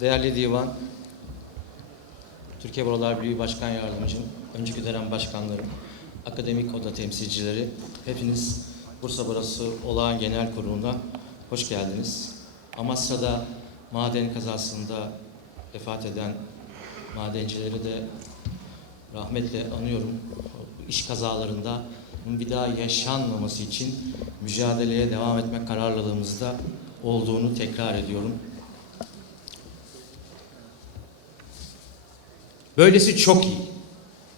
değerli divan, Türkiye Barolar Birliği Başkan Yardımcım, önceki dönem başkanlarım, akademik oda temsilcileri, hepiniz Bursa Barosu Olağan Genel Kurulu'na hoş geldiniz. Amasya'da maden kazasında vefat eden madencileri de rahmetle anıyorum. İş kazalarında bir daha yaşanmaması için mücadeleye devam etme kararlılığımızda olduğunu tekrar ediyorum. Böylesi çok iyi.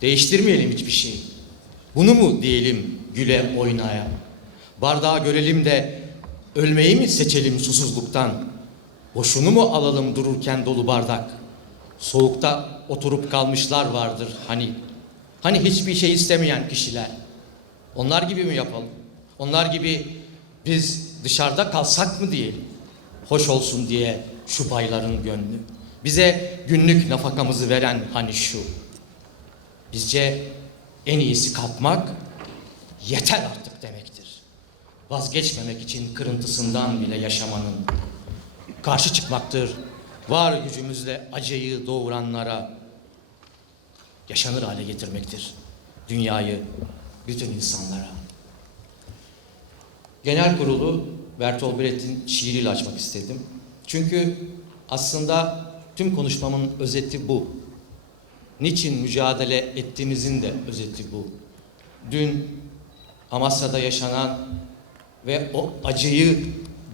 Değiştirmeyelim hiçbir şeyi. Bunu mu diyelim güle oynaya? Bardağı görelim de ölmeyi mi seçelim susuzluktan? Boşunu mu alalım dururken dolu bardak? Soğukta oturup kalmışlar vardır hani. Hani hiçbir şey istemeyen kişiler. Onlar gibi mi yapalım? Onlar gibi biz dışarıda kalsak mı diyelim? Hoş olsun diye şu bayların gönlü. Bize günlük nafakamızı veren hani şu. Bizce en iyisi kalkmak yeter artık demektir. Vazgeçmemek için kırıntısından bile yaşamanın. Karşı çıkmaktır var gücümüzle acıyı doğuranlara. Yaşanır hale getirmektir dünyayı, bütün insanlara. Genel kurulu Bertolt Brecht'in şiiriyle açmak istedim. Çünkü aslında tüm konuşmamın özeti bu. Niçin mücadele ettiğimizin de özeti bu. Dün Amasya'da yaşanan ve o acıyı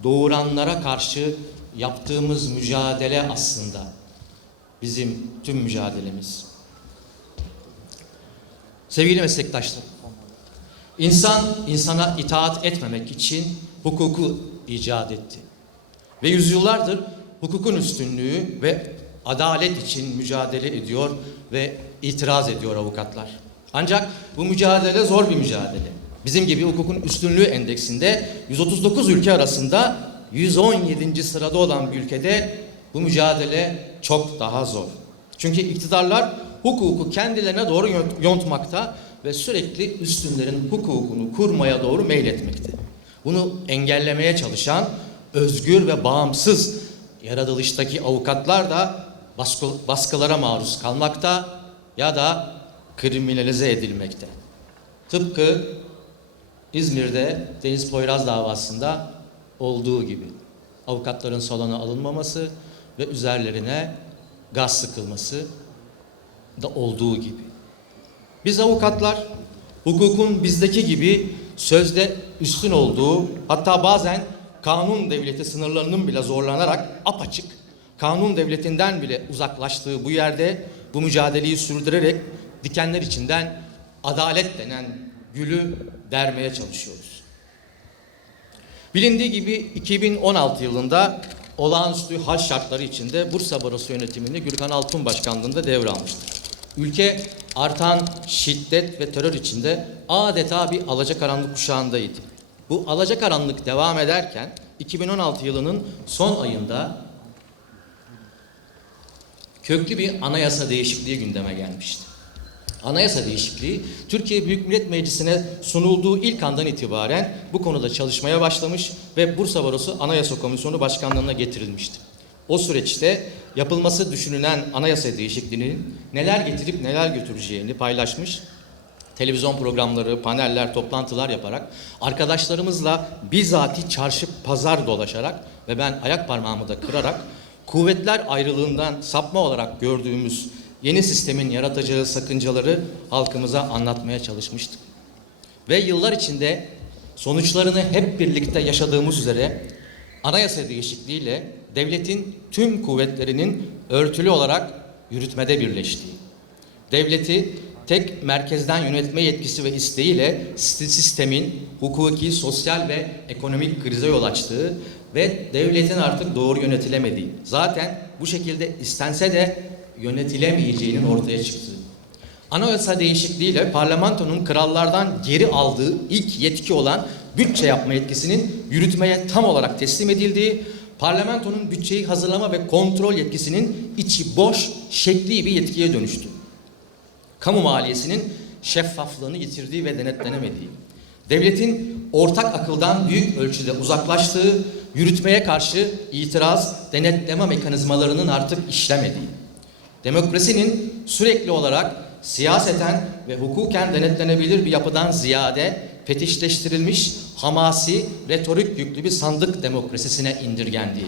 doğuranlara karşı yaptığımız mücadele aslında bizim tüm mücadelemiz. Sevgili meslektaşlar, insan insana itaat etmemek için hukuku icat etti. Ve yüzyıllardır hukukun üstünlüğü ve adalet için mücadele ediyor ve itiraz ediyor avukatlar. Ancak bu mücadele zor bir mücadele. Bizim gibi hukukun üstünlüğü endeksinde 139 ülke arasında 117. sırada olan bir ülkede bu mücadele çok daha zor. Çünkü iktidarlar hukuku kendilerine doğru yont- yontmakta ve sürekli üstünlerin hukukunu kurmaya doğru meyletmekte. Bunu engellemeye çalışan özgür ve bağımsız yaratılıştaki avukatlar da baskı, baskılara maruz kalmakta ya da kriminalize edilmekte. Tıpkı İzmir'de Deniz Poyraz davasında olduğu gibi avukatların salona alınmaması ve üzerlerine gaz sıkılması da olduğu gibi. Biz avukatlar hukukun bizdeki gibi sözde üstün olduğu hatta bazen kanun devleti sınırlarının bile zorlanarak apaçık kanun devletinden bile uzaklaştığı bu yerde bu mücadeleyi sürdürerek dikenler içinden adalet denen gülü dermeye çalışıyoruz. Bilindiği gibi 2016 yılında olağanüstü hal şartları içinde Bursa Barosu yönetimini Gürkan Altun başkanlığında devralmıştır. Ülke artan şiddet ve terör içinde adeta bir alacakaranlık kuşağındaydı. Bu alacakaranlık devam ederken 2016 yılının son ayında köklü bir anayasa değişikliği gündeme gelmişti. Anayasa değişikliği Türkiye Büyük Millet Meclisi'ne sunulduğu ilk andan itibaren bu konuda çalışmaya başlamış ve Bursa Barosu Anayasa Komisyonu Başkanlığı'na getirilmişti. O süreçte yapılması düşünülen anayasa değişikliğinin neler getirip neler götüreceğini paylaşmış, televizyon programları, paneller, toplantılar yaparak arkadaşlarımızla bizatihi çarşı pazar dolaşarak ve ben ayak parmağımı da kırarak kuvvetler ayrılığından sapma olarak gördüğümüz yeni sistemin yaratacağı sakıncaları halkımıza anlatmaya çalışmıştık. Ve yıllar içinde sonuçlarını hep birlikte yaşadığımız üzere anayasa değişikliğiyle devletin tüm kuvvetlerinin örtülü olarak yürütmede birleştiği, devleti tek merkezden yönetme yetkisi ve isteğiyle sistemin hukuki, sosyal ve ekonomik krize yol açtığı ve devletin artık doğru yönetilemediği, zaten bu şekilde istense de yönetilemeyeceğinin ortaya çıktığı. Anayasa değişikliğiyle parlamentonun krallardan geri aldığı ilk yetki olan bütçe yapma yetkisinin yürütmeye tam olarak teslim edildiği, parlamentonun bütçeyi hazırlama ve kontrol yetkisinin içi boş, şekli bir yetkiye dönüştü. Kamu maliyesinin şeffaflığını yitirdiği ve denetlenemediği, devletin ortak akıldan büyük ölçüde uzaklaştığı, yürütmeye karşı itiraz, denetleme mekanizmalarının artık işlemediği, demokrasinin sürekli olarak siyaseten ve hukuken denetlenebilir bir yapıdan ziyade fetişleştirilmiş, hamasi, retorik yüklü bir sandık demokrasisine indirgendiği,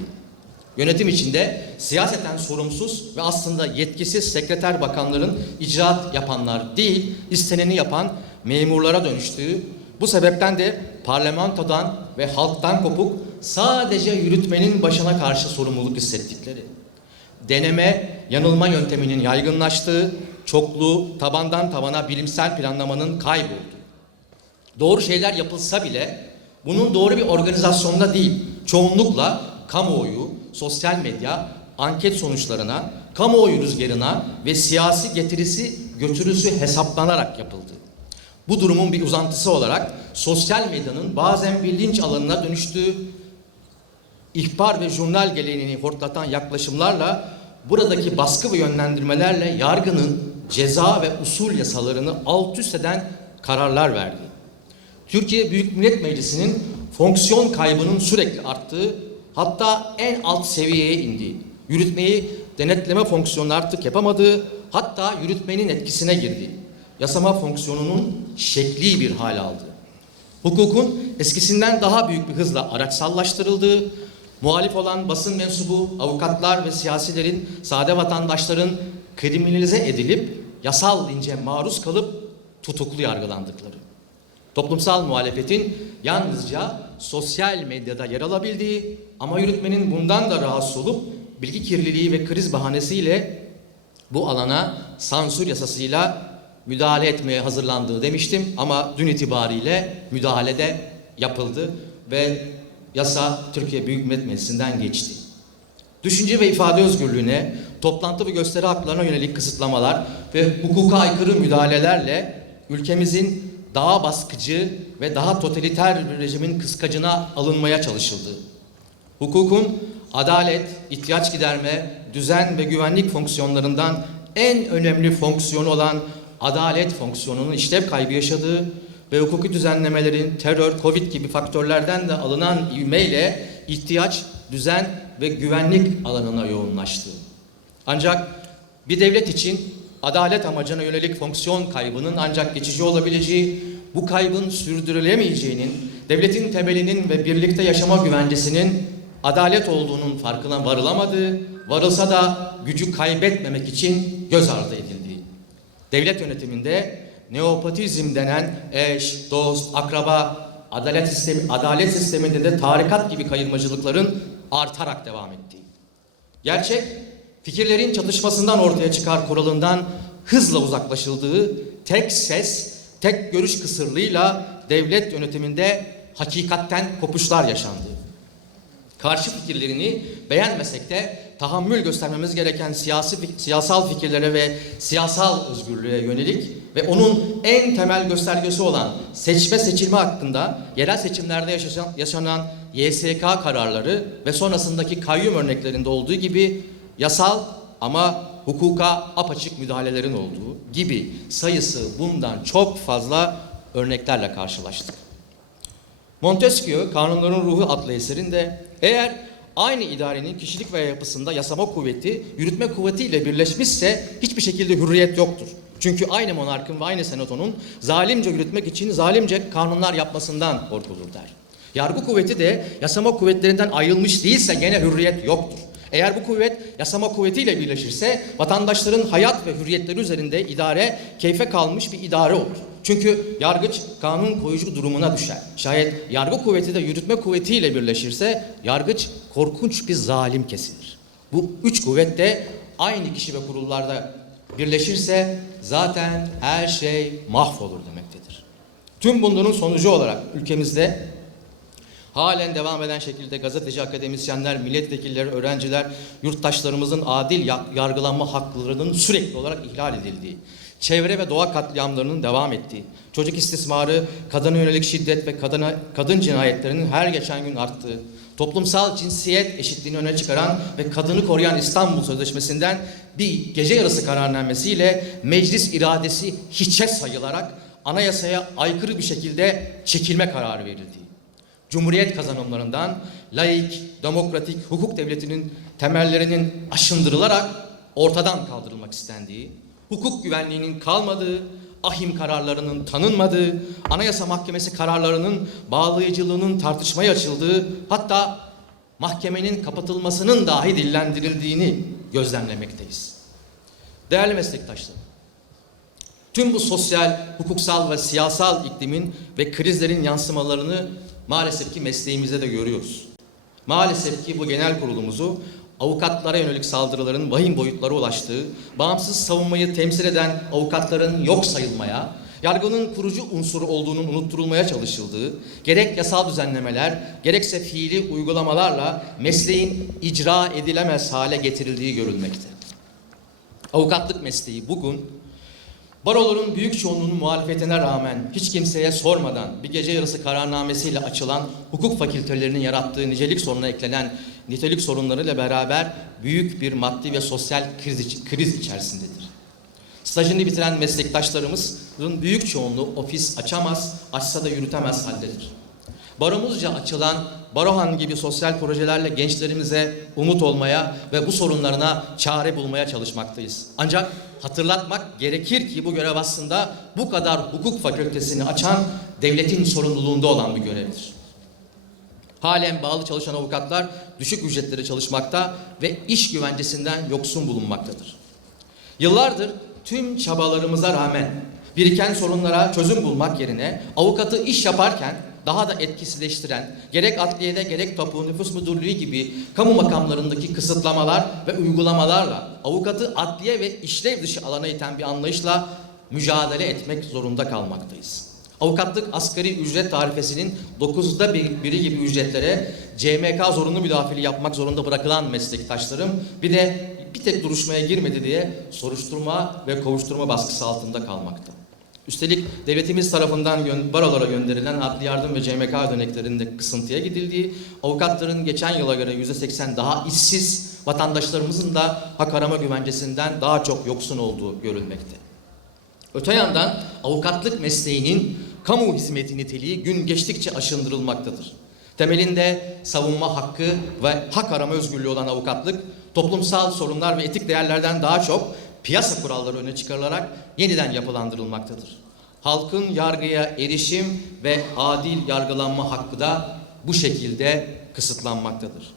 yönetim içinde siyaseten sorumsuz ve aslında yetkisiz sekreter bakanların icraat yapanlar değil, isteneni yapan memurlara dönüştüğü, bu sebepten de parlamentodan ve halktan kopuk sadece yürütmenin başına karşı sorumluluk hissettikleri, deneme, yanılma yönteminin yaygınlaştığı, çoklu, tabandan tabana bilimsel planlamanın kaybolduğu, doğru şeyler yapılsa bile bunun doğru bir organizasyonda değil, çoğunlukla kamuoyu, sosyal medya, anket sonuçlarına, kamuoyu rüzgarına ve siyasi getirisi götürüsü hesaplanarak yapıldı. Bu durumun bir uzantısı olarak sosyal medyanın bazen bir linç alanına dönüştüğü ihbar ve jurnal geleneğini hortlatan yaklaşımlarla buradaki baskı ve yönlendirmelerle yargının ceza ve usul yasalarını alt üst eden kararlar verdi. Türkiye Büyük Millet Meclisi'nin fonksiyon kaybının sürekli arttığı, hatta en alt seviyeye indiği, yürütmeyi denetleme fonksiyonunu artık yapamadığı, hatta yürütmenin etkisine girdiği, yasama fonksiyonunun şekli bir hal aldı. Hukukun eskisinden daha büyük bir hızla araçsallaştırıldığı, muhalif olan basın mensubu, avukatlar ve siyasilerin, sade vatandaşların kriminalize edilip yasal lince maruz kalıp tutuklu yargılandıkları. Toplumsal muhalefetin yalnızca sosyal medyada yer alabildiği ama yürütmenin bundan da rahatsız olup bilgi kirliliği ve kriz bahanesiyle bu alana sansür yasasıyla müdahale etmeye hazırlandığı demiştim ama dün itibariyle müdahale de yapıldı ve yasa Türkiye Büyük Millet Meclisi'nden geçti. Düşünce ve ifade özgürlüğüne, toplantı ve gösteri haklarına yönelik kısıtlamalar ve hukuka aykırı müdahalelerle ülkemizin daha baskıcı ve daha totaliter bir rejimin kıskacına alınmaya çalışıldı. Hukukun adalet, ihtiyaç giderme, düzen ve güvenlik fonksiyonlarından en önemli fonksiyonu olan adalet fonksiyonunun işlev kaybı yaşadığı ve hukuki düzenlemelerin terör, covid gibi faktörlerden de alınan ivmeyle ihtiyaç, düzen ve güvenlik alanına yoğunlaştı. Ancak bir devlet için adalet amacına yönelik fonksiyon kaybının ancak geçici olabileceği, bu kaybın sürdürülemeyeceğinin, devletin temelinin ve birlikte yaşama güvencesinin adalet olduğunun farkına varılamadığı, varılsa da gücü kaybetmemek için göz ardı edildiği. Devlet yönetiminde neopatizm denen eş, dost, akraba, adalet sistemi, adalet sisteminde de tarikat gibi kayırmacılıkların artarak devam ettiği. Gerçek, fikirlerin çatışmasından ortaya çıkar kuralından hızla uzaklaşıldığı, tek ses, tek görüş kısırlığıyla devlet yönetiminde hakikatten kopuşlar yaşandı. Karşı fikirlerini beğenmesek de tahammül göstermemiz gereken siyasi siyasal fikirlere ve siyasal özgürlüğe yönelik ve onun en temel göstergesi olan seçme seçilme hakkında yerel seçimlerde yaşanan, yaşanan YSK kararları ve sonrasındaki kayyum örneklerinde olduğu gibi yasal ama hukuka apaçık müdahalelerin olduğu gibi sayısı bundan çok fazla örneklerle karşılaştık. Montesquieu Kanunların Ruhu adlı eserinde eğer aynı idarenin kişilik veya yapısında yasama kuvveti yürütme kuvvetiyle birleşmişse hiçbir şekilde hürriyet yoktur. Çünkü aynı monarkın ve aynı senatonun zalimce yürütmek için zalimce kanunlar yapmasından korkulur der. Yargı kuvveti de yasama kuvvetlerinden ayrılmış değilse gene hürriyet yoktur. Eğer bu kuvvet yasama kuvvetiyle birleşirse vatandaşların hayat ve hürriyetleri üzerinde idare keyfe kalmış bir idare olur. Çünkü yargıç kanun koyucu durumuna düşer. Şayet yargı kuvveti de yürütme kuvvetiyle birleşirse yargıç korkunç bir zalim kesilir. Bu üç kuvvet de aynı kişi ve kurullarda birleşirse zaten her şey mahvolur demektedir. Tüm bunların sonucu olarak ülkemizde halen devam eden şekilde gazeteci, akademisyenler, milletvekilleri, öğrenciler, yurttaşlarımızın adil yargılanma haklarının sürekli olarak ihlal edildiği, çevre ve doğa katliamlarının devam ettiği, çocuk istismarı, kadına yönelik şiddet ve kadına, kadın cinayetlerinin her geçen gün arttığı, toplumsal cinsiyet eşitliğini öne çıkaran ve kadını koruyan İstanbul Sözleşmesi'nden bir gece yarısı kararnamesiyle meclis iradesi hiçe sayılarak anayasaya aykırı bir şekilde çekilme kararı verildi. Cumhuriyet kazanımlarından laik, demokratik hukuk devletinin temellerinin aşındırılarak ortadan kaldırılmak istendiği, hukuk güvenliğinin kalmadığı, ahim kararlarının tanınmadığı, Anayasa Mahkemesi kararlarının bağlayıcılığının tartışmaya açıldığı, hatta mahkemenin kapatılmasının dahi dillendirildiğini gözlemlemekteyiz. Değerli meslektaşlarım, tüm bu sosyal, hukuksal ve siyasal iklimin ve krizlerin yansımalarını maalesef ki mesleğimizde de görüyoruz. Maalesef ki bu genel kurulumuzu avukatlara yönelik saldırıların vahim boyutlara ulaştığı, bağımsız savunmayı temsil eden avukatların yok sayılmaya, yargının kurucu unsuru olduğunun unutturulmaya çalışıldığı, gerek yasal düzenlemeler, gerekse fiili uygulamalarla mesleğin icra edilemez hale getirildiği görülmekte. Avukatlık mesleği bugün baroların büyük çoğunluğunun muhalefetine rağmen hiç kimseye sormadan bir gece yarısı kararnamesiyle açılan hukuk fakültelerinin yarattığı nicelik sorununa eklenen nitelik sorunlarıyla beraber büyük bir maddi ve sosyal kriz, kriz içerisindedir. Stajını bitiren meslektaşlarımızın büyük çoğunluğu ofis açamaz, açsa da yürütemez haldedir. Baromuzca açılan Barohan gibi sosyal projelerle gençlerimize umut olmaya ve bu sorunlarına çare bulmaya çalışmaktayız. Ancak hatırlatmak gerekir ki bu görev aslında bu kadar hukuk fakültesini açan devletin sorumluluğunda olan bir görevdir. Halen bağlı çalışan avukatlar düşük ücretlere çalışmakta ve iş güvencesinden yoksun bulunmaktadır. Yıllardır tüm çabalarımıza rağmen biriken sorunlara çözüm bulmak yerine avukatı iş yaparken daha da etkisizleştiren gerek adliyede gerek topu nüfus müdürlüğü gibi kamu makamlarındaki kısıtlamalar ve uygulamalarla avukatı adliye ve işlev dışı alana iten bir anlayışla mücadele etmek zorunda kalmaktayız. Avukatlık asgari ücret tarifesinin 9'da bir- biri gibi ücretlere CMK zorunlu müdafili yapmak zorunda bırakılan meslektaşlarım bir de bir tek duruşmaya girmedi diye soruşturma ve kovuşturma baskısı altında kalmakta. Üstelik devletimiz tarafından barolara gönderilen adli yardım ve CMK ödeneklerinde kısıntıya gidildiği, avukatların geçen yıla göre %80 daha işsiz, vatandaşlarımızın da hak arama güvencesinden daha çok yoksun olduğu görülmekte. Öte yandan avukatlık mesleğinin kamu hizmeti niteliği gün geçtikçe aşındırılmaktadır. Temelinde savunma hakkı ve hak arama özgürlüğü olan avukatlık, toplumsal sorunlar ve etik değerlerden daha çok piyasa kuralları öne çıkarılarak yeniden yapılandırılmaktadır. Halkın yargıya erişim ve adil yargılanma hakkı da bu şekilde kısıtlanmaktadır.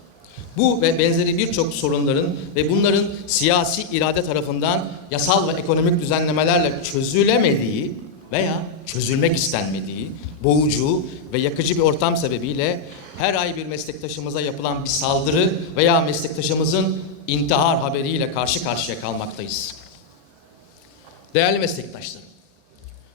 Bu ve benzeri birçok sorunların ve bunların siyasi irade tarafından yasal ve ekonomik düzenlemelerle çözülemediği veya çözülmek istenmediği boğucu ve yakıcı bir ortam sebebiyle her ay bir meslektaşımıza yapılan bir saldırı veya meslektaşımızın intihar haberiyle karşı karşıya kalmaktayız. Değerli meslektaşlarım,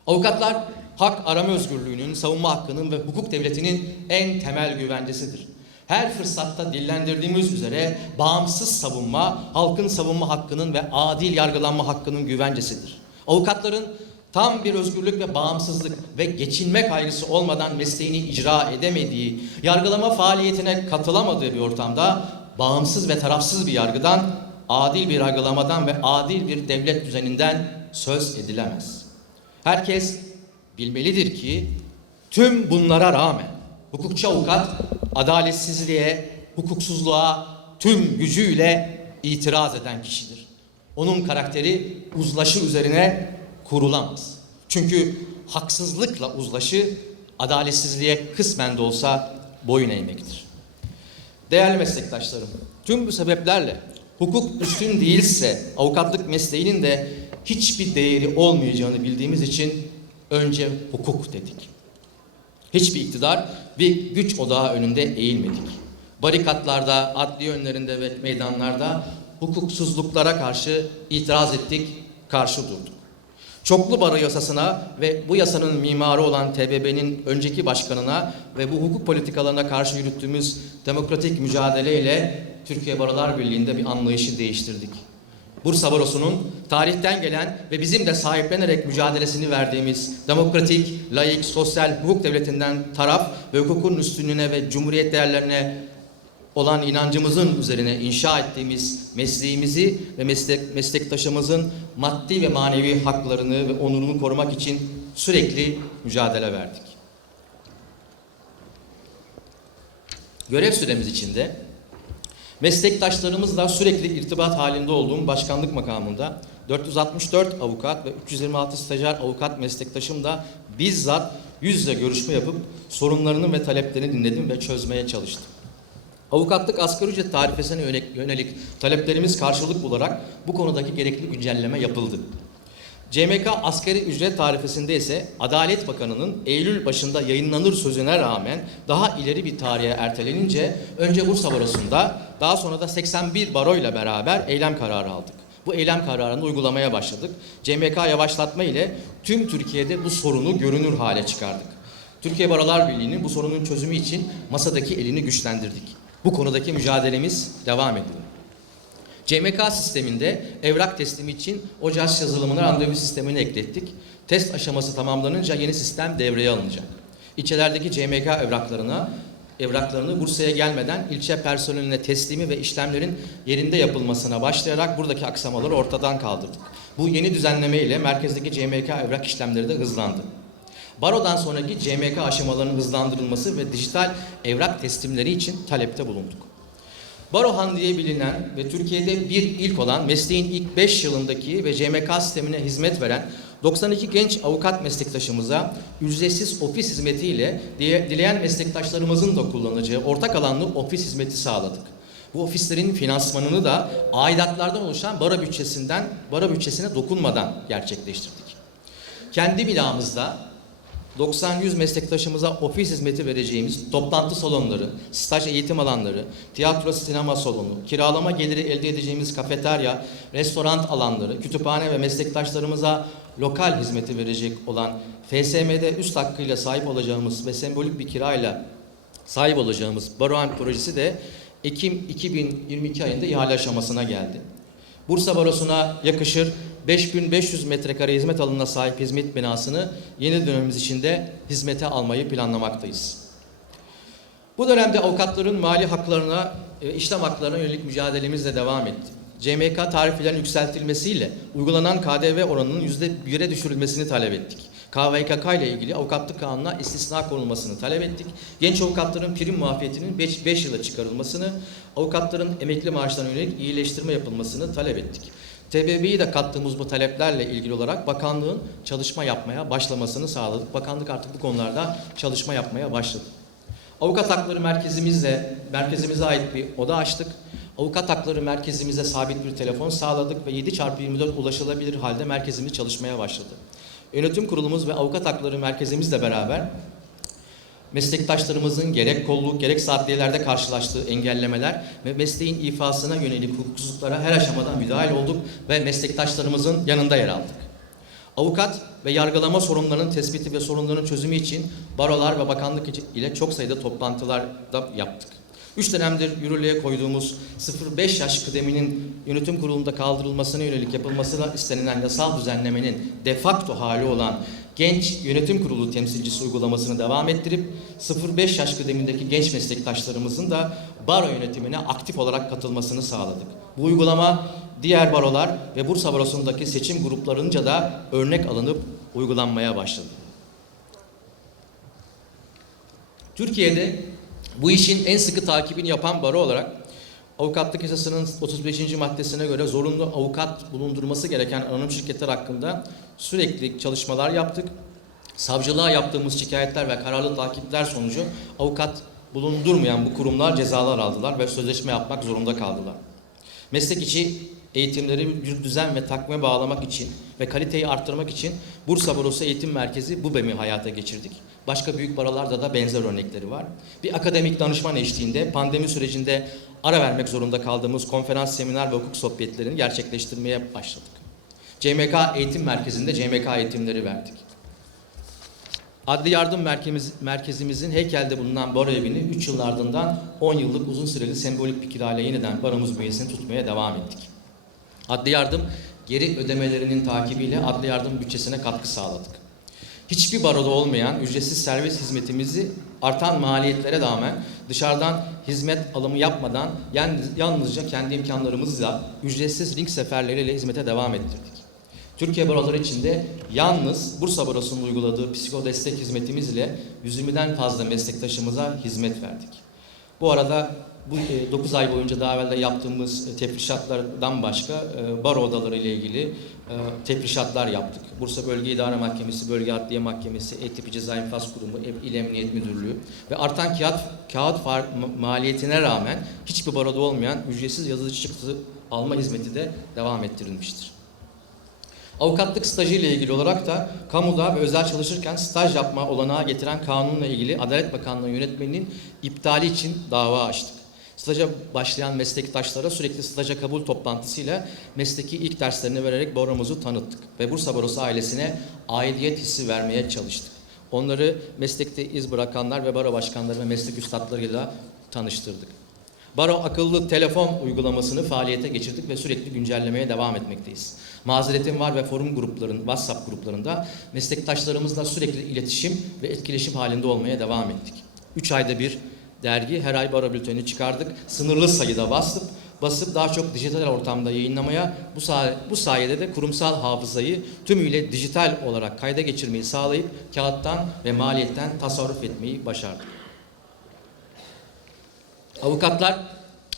Avukatlar hak arama özgürlüğünün, savunma hakkının ve hukuk devletinin en temel güvencesidir. Her fırsatta dillendirdiğimiz üzere bağımsız savunma, halkın savunma hakkının ve adil yargılanma hakkının güvencesidir. Avukatların tam bir özgürlük ve bağımsızlık ve geçinme kaygısı olmadan mesleğini icra edemediği, yargılama faaliyetine katılamadığı bir ortamda bağımsız ve tarafsız bir yargıdan, adil bir yargılamadan ve adil bir devlet düzeninden söz edilemez. Herkes bilmelidir ki tüm bunlara rağmen hukukçu avukat adaletsizliğe, hukuksuzluğa tüm gücüyle itiraz eden kişidir. Onun karakteri uzlaşı üzerine kurulamaz. Çünkü haksızlıkla uzlaşı adaletsizliğe kısmen de olsa boyun eğmektir. Değerli meslektaşlarım, tüm bu sebeplerle hukuk üstün değilse avukatlık mesleğinin de hiçbir değeri olmayacağını bildiğimiz için önce hukuk dedik. Hiçbir iktidar bir güç odağı önünde eğilmedik. Barikatlarda, adli önlerinde ve meydanlarda hukuksuzluklara karşı itiraz ettik, karşı durduk. Çoklu baro yasasına ve bu yasanın mimarı olan TBB'nin önceki başkanına ve bu hukuk politikalarına karşı yürüttüğümüz demokratik mücadeleyle Türkiye Barolar Birliği'nde bir anlayışı değiştirdik. Bursa Barosu'nun tarihten gelen ve bizim de sahiplenerek mücadelesini verdiğimiz demokratik, layık, sosyal hukuk devletinden taraf ve hukukun üstünlüğüne ve cumhuriyet değerlerine olan inancımızın üzerine inşa ettiğimiz mesleğimizi ve meslek, meslektaşımızın maddi ve manevi haklarını ve onurunu korumak için sürekli mücadele verdik. Görev süremiz içinde meslektaşlarımızla sürekli irtibat halinde olduğum başkanlık makamında 464 avukat ve 326 stajyer avukat meslektaşım da bizzat yüz yüze görüşme yapıp sorunlarını ve taleplerini dinledim ve çözmeye çalıştım. Avukatlık asgari ücret tarifesine yönelik, taleplerimiz karşılık bularak bu konudaki gerekli güncelleme yapıldı. CMK asgari ücret tarifesinde ise Adalet Bakanı'nın Eylül başında yayınlanır sözüne rağmen daha ileri bir tarihe ertelenince önce Bursa Barosu'nda daha sonra da 81 baroyla beraber eylem kararı aldık. Bu eylem kararını uygulamaya başladık. CMK yavaşlatma ile tüm Türkiye'de bu sorunu görünür hale çıkardık. Türkiye Barolar Birliği'nin bu sorunun çözümü için masadaki elini güçlendirdik. Bu konudaki mücadelemiz devam ediyor. CMK sisteminde evrak teslimi için OCAS yazılımına randevu sistemini eklettik. Test aşaması tamamlanınca yeni sistem devreye alınacak. İlçelerdeki CMK evraklarına evraklarını Bursa'ya gelmeden ilçe personeline teslimi ve işlemlerin yerinde yapılmasına başlayarak buradaki aksamaları ortadan kaldırdık. Bu yeni düzenleme ile merkezdeki CMK evrak işlemleri de hızlandı. Barodan sonraki CMK aşamalarının hızlandırılması ve dijital evrak teslimleri için talepte bulunduk. Barohan diye bilinen ve Türkiye'de bir ilk olan mesleğin ilk 5 yılındaki ve CMK sistemine hizmet veren 92 genç avukat meslektaşımıza ücretsiz ofis hizmetiyle dileyen meslektaşlarımızın da kullanacağı ortak alanlı ofis hizmeti sağladık. Bu ofislerin finansmanını da aidatlardan oluşan baro bütçesinden baro bütçesine dokunmadan gerçekleştirdik. Kendi binamızda 90-100 meslektaşımıza ofis hizmeti vereceğimiz toplantı salonları, staj eğitim alanları, tiyatro sinema salonu, kiralama geliri elde edeceğimiz kafeterya, restoran alanları, kütüphane ve meslektaşlarımıza lokal hizmeti verecek olan FSM'de üst hakkıyla sahip olacağımız ve sembolik bir kirayla sahip olacağımız Barohan projesi de Ekim 2022 ayında ihale aşamasına geldi. Bursa Barosu'na yakışır 5500 metrekare hizmet alanına sahip hizmet binasını yeni dönemimiz içinde hizmete almayı planlamaktayız. Bu dönemde avukatların mali haklarına, e, işlem haklarına yönelik mücadelemiz de devam etti. CMK tarifelerin yükseltilmesiyle uygulanan KDV oranının %1'e düşürülmesini talep ettik. KVKK ile ilgili avukatlık kanununa istisna konulmasını talep ettik. Genç avukatların prim muafiyetinin 5 yıla çıkarılmasını, avukatların emekli maaşlarına yönelik iyileştirme yapılmasını talep ettik. TBB'yi de kattığımız bu taleplerle ilgili olarak bakanlığın çalışma yapmaya başlamasını sağladık. Bakanlık artık bu konularda çalışma yapmaya başladı. Avukat Hakları Merkezimizle, merkezimize ait bir oda açtık. Avukat Hakları Merkezimize sabit bir telefon sağladık ve 7 çarpı 24 ulaşılabilir halde merkezimiz çalışmaya başladı. Yönetim kurulumuz ve Avukat Hakları Merkezimizle beraber meslektaşlarımızın gerek kolluk gerek adliyelerde karşılaştığı engellemeler ve mesleğin ifasına yönelik hukuksuzluklara her aşamada müdahil olduk ve meslektaşlarımızın yanında yer aldık. Avukat ve yargılama sorunlarının tespiti ve sorunların çözümü için barolar ve bakanlık ile çok sayıda toplantılar da yaptık. Üç dönemdir yürürlüğe koyduğumuz 0-5 yaş kıdeminin yönetim kurulunda kaldırılmasına yönelik yapılmasına istenilen yasal düzenlemenin de facto hali olan genç yönetim kurulu temsilcisi uygulamasını devam ettirip 0-5 yaş kıdemindeki genç meslektaşlarımızın da baro yönetimine aktif olarak katılmasını sağladık. Bu uygulama diğer barolar ve Bursa Barosu'ndaki seçim gruplarınca da örnek alınıp uygulanmaya başladı. Türkiye'de bu işin en sıkı takibini yapan baro olarak avukatlık yasasının 35. maddesine göre zorunlu avukat bulundurması gereken anonim şirketler hakkında sürekli çalışmalar yaptık. Savcılığa yaptığımız şikayetler ve kararlı takipler sonucu avukat bulundurmayan bu kurumlar cezalar aldılar ve sözleşme yapmak zorunda kaldılar. Meslek içi eğitimleri düzen ve takvime bağlamak için ve kaliteyi arttırmak için Bursa Barosu Eğitim Merkezi BUBEM'i hayata geçirdik. Başka büyük barolarda da benzer örnekleri var. Bir akademik danışman eşliğinde pandemi sürecinde ara vermek zorunda kaldığımız konferans, seminer ve hukuk sohbetlerini gerçekleştirmeye başladık. CMK Eğitim Merkezi'nde CMK eğitimleri verdik. Adli Yardım Merkezimiz, Merkezimizin heykelde bulunan baro evini 3 yıl ardından 10 yıllık uzun süreli sembolik bir kirayla yeniden baromuz bünyesini tutmaya devam ettik. Adli yardım geri ödemelerinin takibiyle adli yardım bütçesine katkı sağladık. Hiçbir baroda olmayan ücretsiz servis hizmetimizi artan maliyetlere rağmen dışarıdan hizmet alımı yapmadan yani yalnızca kendi imkanlarımızla ücretsiz ring seferleriyle hizmete devam ettirdik. Türkiye baroları içinde yalnız Bursa Barosu'nun uyguladığı psikodestek hizmetimizle 120'den fazla meslektaşımıza hizmet verdik. Bu arada bu 9 ay boyunca daha evvel de yaptığımız e, tefrişatlardan başka e, baro odaları ile ilgili e, tefrişatlar yaptık. Bursa Bölge İdare Mahkemesi, Bölge Adliye Mahkemesi, E-Tipi Ceza İnfaz Kurumu, İl Emniyet Müdürlüğü ve artan kağıt, kağıt maliyetine rağmen hiçbir baroda olmayan ücretsiz yazıcı çıktı alma hizmeti de devam ettirilmiştir. Avukatlık stajı ile ilgili olarak da kamuda ve özel çalışırken staj yapma olanağı getiren kanunla ilgili Adalet Bakanlığı yönetmeninin iptali için dava açtık. Staja başlayan meslektaşlara sürekli staja kabul toplantısıyla mesleki ilk derslerini vererek baromuzu tanıttık ve Bursa Barosu ailesine aidiyet hissi vermeye çalıştık. Onları meslekte iz bırakanlar ve baro başkanları ve meslek üstadlarıyla tanıştırdık. Baro akıllı telefon uygulamasını faaliyete geçirdik ve sürekli güncellemeye devam etmekteyiz. Mazeretim var ve forum grupların, WhatsApp gruplarında meslektaşlarımızla sürekli iletişim ve etkileşim halinde olmaya devam ettik. Üç ayda bir dergi, her ay baro bülteni çıkardık. Sınırlı sayıda basıp, basıp daha çok dijital ortamda yayınlamaya, bu, say- bu sayede de kurumsal hafızayı tümüyle dijital olarak kayda geçirmeyi sağlayıp kağıttan ve maliyetten tasarruf etmeyi başardık. Avukatlar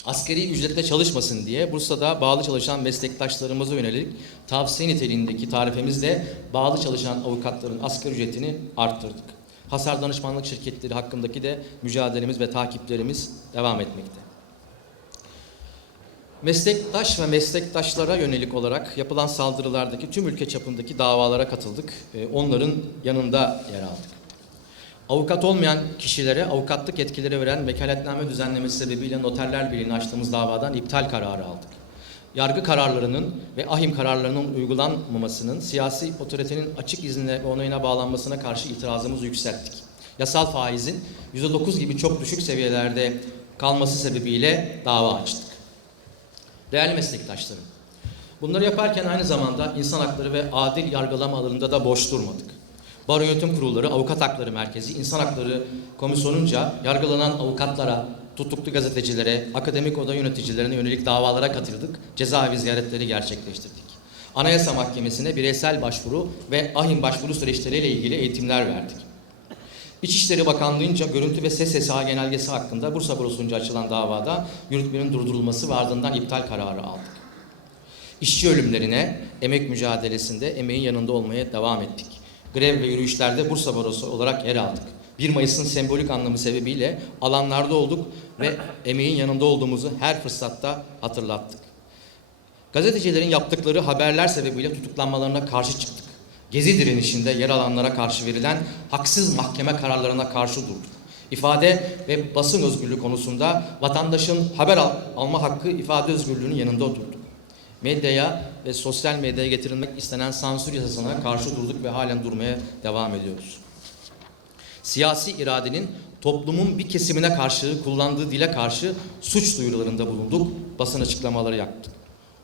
askeri ücretle çalışmasın diye Bursa'da bağlı çalışan meslektaşlarımıza yönelik tavsiye niteliğindeki tarifemizle bağlı çalışan avukatların asgari ücretini arttırdık. Hasar danışmanlık şirketleri hakkındaki de mücadelemiz ve takiplerimiz devam etmekte. Meslektaş ve meslektaşlara yönelik olarak yapılan saldırılardaki tüm ülke çapındaki davalara katıldık. Ee, Onların yanında yer aldık. Avukat olmayan kişilere avukatlık yetkileri veren vekaletname düzenlemesi sebebiyle Noterler Birliği'ne açtığımız davadan iptal kararı aldık. Yargı kararlarının ve ahim kararlarının uygulanmamasının siyasi otoritenin açık iznine ve onayına bağlanmasına karşı itirazımızı yükselttik. Yasal faizin %9 gibi çok düşük seviyelerde kalması sebebiyle dava açtık. Değerli meslektaşlarım, bunları yaparken aynı zamanda insan hakları ve adil yargılama alanında da boş durmadık. Baro Yönetim Kurulları, Avukat Hakları Merkezi, İnsan Hakları Komisyonunca yargılanan avukatlara, tutuklu gazetecilere, akademik oda yöneticilerine yönelik davalara katıldık, cezaevi ziyaretleri gerçekleştirdik. Anayasa Mahkemesi'ne bireysel başvuru ve ahim başvuru süreçleriyle ilgili eğitimler verdik. İçişleri Bakanlığı'nca görüntü ve ses yasağı genelgesi hakkında Bursa Barosu'nca açılan davada yürütmenin durdurulması ve ardından iptal kararı aldık. İşçi ölümlerine emek mücadelesinde emeğin yanında olmaya devam ettik. Grev ve yürüyüşlerde Bursa Barosu olarak yer aldık. 1 Mayıs'ın sembolik anlamı sebebiyle alanlarda olduk ve emeğin yanında olduğumuzu her fırsatta hatırlattık. Gazetecilerin yaptıkları haberler sebebiyle tutuklanmalarına karşı çıktık. Gezi direnişinde yer alanlara karşı verilen haksız mahkeme kararlarına karşı durduk. İfade ve basın özgürlüğü konusunda vatandaşın haber al- alma hakkı ifade özgürlüğünün yanında oturduk. Medyaya ve sosyal medyaya getirilmek istenen sansür yasasına karşı durduk ve halen durmaya devam ediyoruz. Siyasi iradenin toplumun bir kesimine karşı kullandığı dile karşı suç duyurularında bulunduk, basın açıklamaları yaptık.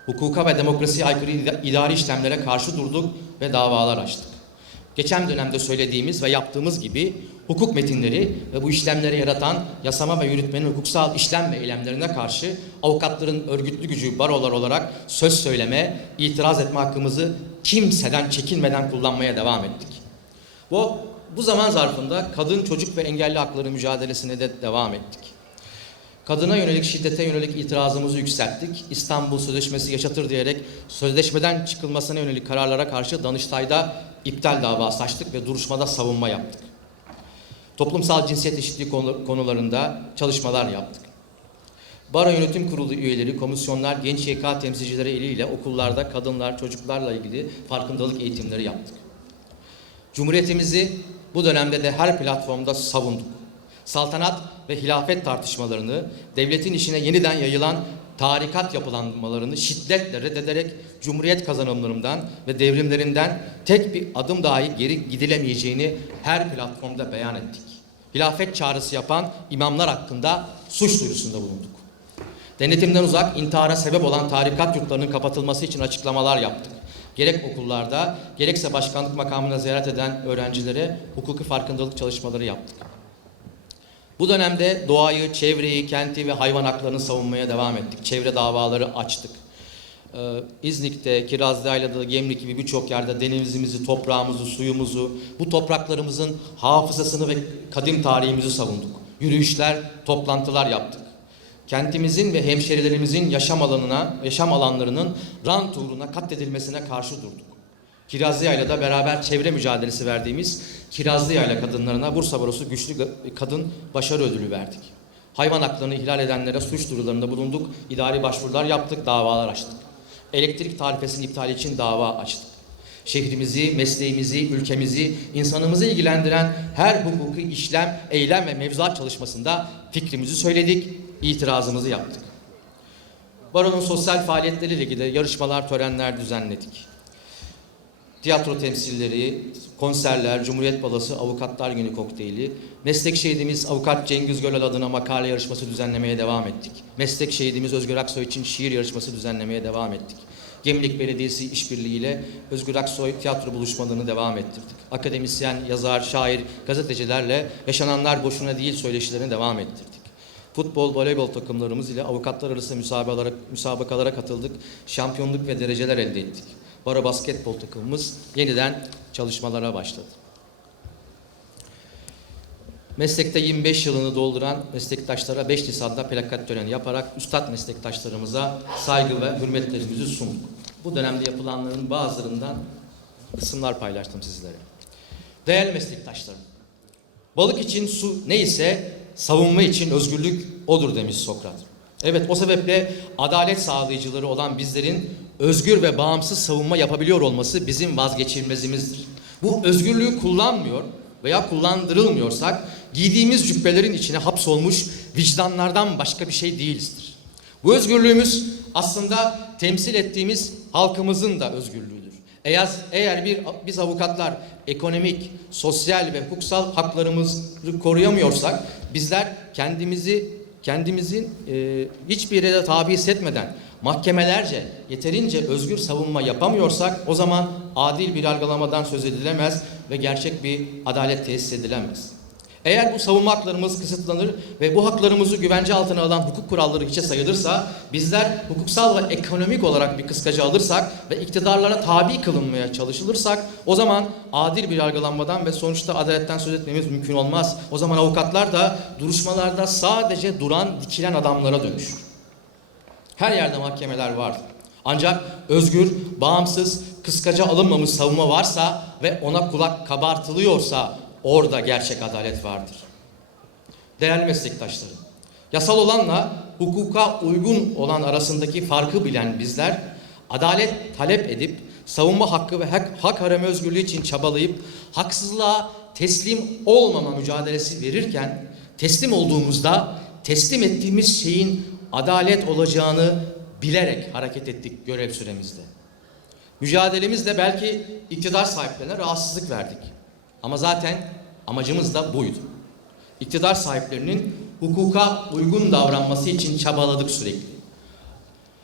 Hukuka ve demokrasiye aykırı ida- idari işlemlere karşı durduk ve davalar açtık. Geçen dönemde söylediğimiz ve yaptığımız gibi hukuk metinleri ve bu işlemleri yaratan yasama ve yürütmenin hukuksal işlem ve eylemlerine karşı avukatların örgütlü gücü barolar olarak söz söyleme, itiraz etme hakkımızı kimseden çekinmeden kullanmaya devam ettik. Bu, bu zaman zarfında kadın, çocuk ve engelli hakları mücadelesine de devam ettik. Kadına yönelik şiddete yönelik itirazımızı yükselttik. İstanbul Sözleşmesi yaşatır diyerek sözleşmeden çıkılmasına yönelik kararlara karşı Danıştay'da iptal davası açtık ve duruşmada savunma yaptık. Toplumsal cinsiyet eşitliği konu- konularında çalışmalar yaptık. Baro Yönetim Kurulu üyeleri, komisyonlar, genç YK temsilcileri eliyle okullarda kadınlar, çocuklarla ilgili farkındalık eğitimleri yaptık. Cumhuriyetimizi bu dönemde de her platformda savunduk. Saltanat ve hilafet tartışmalarını, devletin işine yeniden yayılan tarikat yapılanmalarını şiddetle reddederek Cumhuriyet kazanımlarından ve devrimlerinden tek bir adım dahi geri gidilemeyeceğini her platformda beyan ettik. Hilafet çağrısı yapan imamlar hakkında suç duyurusunda bulunduk. Denetimden uzak intihara sebep olan tarikat yurtlarının kapatılması için açıklamalar yaptık. Gerek okullarda gerekse başkanlık makamına ziyaret eden öğrencilere hukuki farkındalık çalışmaları yaptık. Bu dönemde doğayı, çevreyi, kenti ve hayvan haklarını savunmaya devam ettik. Çevre davaları açtık. Ee, İznik'te, Kirazlıayla'da, Gemlik gibi birçok yerde denizimizi, toprağımızı, suyumuzu, bu topraklarımızın hafızasını ve kadim tarihimizi savunduk. Yürüyüşler, toplantılar yaptık. Kentimizin ve hemşerilerimizin yaşam alanına, yaşam alanlarının rant uğruna katledilmesine karşı durduk. Kirazlı Yayla'da beraber çevre mücadelesi verdiğimiz Kirazlı Yayla kadınlarına Bursa Barosu Güçlü Kadın Başarı Ödülü verdik. Hayvan haklarını ihlal edenlere suç duyurularında bulunduk, idari başvurular yaptık, davalar açtık. Elektrik tarifesinin iptali için dava açtık. Şehrimizi, mesleğimizi, ülkemizi, insanımızı ilgilendiren her hukuki işlem, eylem ve mevzuat çalışmasında fikrimizi söyledik, itirazımızı yaptık. Baronun sosyal faaliyetleriyle ilgili yarışmalar, törenler düzenledik. Tiyatro temsilleri, konserler, Cumhuriyet Balası, Avukatlar Günü kokteyli, meslek şehidimiz Avukat Cengiz Gölal adına makale yarışması düzenlemeye devam ettik. Meslek şehidimiz Özgür Aksoy için şiir yarışması düzenlemeye devam ettik. Gemlik Belediyesi işbirliğiyle Özgür Aksoy tiyatro buluşmalarını devam ettirdik. Akademisyen, yazar, şair, gazetecilerle yaşananlar boşuna değil söyleşilerini devam ettirdik. Futbol, voleybol takımlarımız ile avukatlar arası müsabakalara, müsabakalara katıldık. Şampiyonluk ve dereceler elde ettik. Baro basketbol takımımız yeniden çalışmalara başladı. Meslekte 25 yılını dolduran meslektaşlara 5 Nisan'da plakat töreni yaparak üstad meslektaşlarımıza saygı ve hürmetlerimizi sunduk. Bu dönemde yapılanların bazılarından kısımlar paylaştım sizlere. Değerli meslektaşlarım, balık için su neyse savunma için özgürlük odur demiş Sokrat. Evet o sebeple adalet sağlayıcıları olan bizlerin özgür ve bağımsız savunma yapabiliyor olması bizim vazgeçilmezimizdir. Bu özgürlüğü kullanmıyor veya kullandırılmıyorsak giydiğimiz cübbelerin içine hapsolmuş vicdanlardan başka bir şey değilizdir. Bu özgürlüğümüz aslında temsil ettiğimiz halkımızın da özgürlüğüdür. Eğer, eğer bir, biz avukatlar ekonomik, sosyal ve hukuksal haklarımızı koruyamıyorsak bizler kendimizi kendimizin e, hiçbir yere tabi hissetmeden mahkemelerce yeterince özgür savunma yapamıyorsak o zaman adil bir yargılamadan söz edilemez ve gerçek bir adalet tesis edilemez. Eğer bu savunma haklarımız kısıtlanır ve bu haklarımızı güvence altına alan hukuk kuralları hiçe sayılırsa, bizler hukuksal ve ekonomik olarak bir kıskacı alırsak ve iktidarlara tabi kılınmaya çalışılırsak, o zaman adil bir yargılanmadan ve sonuçta adaletten söz etmemiz mümkün olmaz. O zaman avukatlar da duruşmalarda sadece duran, dikilen adamlara dönüşür. Her yerde mahkemeler vardır. Ancak özgür, bağımsız, kıskaca alınmamış savunma varsa ve ona kulak kabartılıyorsa orada gerçek adalet vardır. Değerli meslektaşlarım, yasal olanla hukuka uygun olan arasındaki farkı bilen bizler, adalet talep edip savunma hakkı ve hak, hak arama özgürlüğü için çabalayıp haksızlığa teslim olmama mücadelesi verirken teslim olduğumuzda teslim ettiğimiz şeyin adalet olacağını bilerek hareket ettik görev süremizde. Mücadelemizde belki iktidar sahiplerine rahatsızlık verdik. Ama zaten amacımız da buydu. İktidar sahiplerinin hukuka uygun davranması için çabaladık sürekli.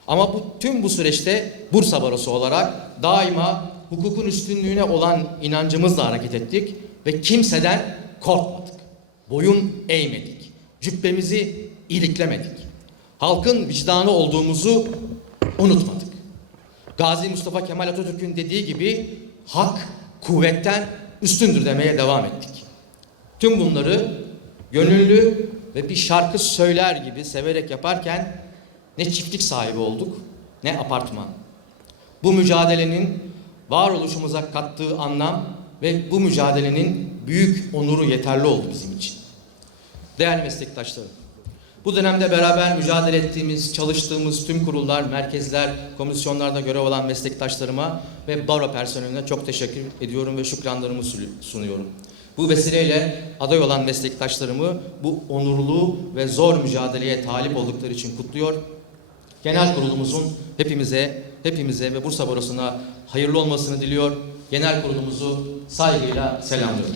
Ama bu, tüm bu süreçte Bursa Barosu olarak daima hukukun üstünlüğüne olan inancımızla hareket ettik ve kimseden korkmadık. Boyun eğmedik. Cübbemizi iliklemedik. Halkın vicdanı olduğumuzu unutmadık. Gazi Mustafa Kemal Atatürk'ün dediği gibi hak kuvvetten üstündür demeye devam ettik. Tüm bunları gönüllü ve bir şarkı söyler gibi severek yaparken ne çiftlik sahibi olduk ne apartman. Bu mücadelenin varoluşumuza kattığı anlam ve bu mücadelenin büyük onuru yeterli oldu bizim için. Değerli meslektaşlarım, bu dönemde beraber mücadele ettiğimiz, çalıştığımız tüm kurullar, merkezler, komisyonlarda görev alan meslektaşlarıma ve baro personeline çok teşekkür ediyorum ve şükranlarımı sunuyorum. Bu vesileyle aday olan meslektaşlarımı bu onurlu ve zor mücadeleye talip oldukları için kutluyor. Genel kurulumuzun hepimize, hepimize ve Bursa Barosu'na hayırlı olmasını diliyor. Genel kurulumuzu saygıyla selamlıyorum.